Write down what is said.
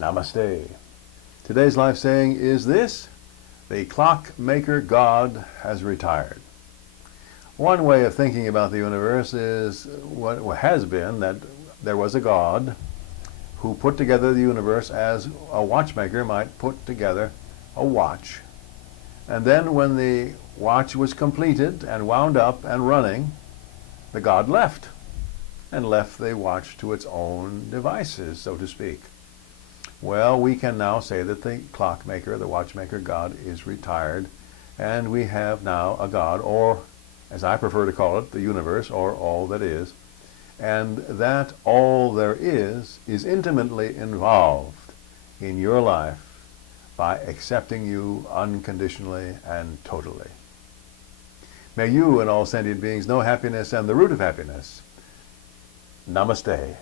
Namaste. Today's life saying is this: the clockmaker God has retired. One way of thinking about the universe is what has been that there was a God who put together the universe as a watchmaker might put together a watch. And then when the watch was completed and wound up and running, the God left and left the watch to its own devices, so to speak. Well, we can now say that the clockmaker, the watchmaker God, is retired, and we have now a God, or as I prefer to call it, the universe, or all that is, and that all there is intimately involved in your life by accepting you unconditionally and totally. May you and all sentient beings know happiness and the root of happiness. Namaste.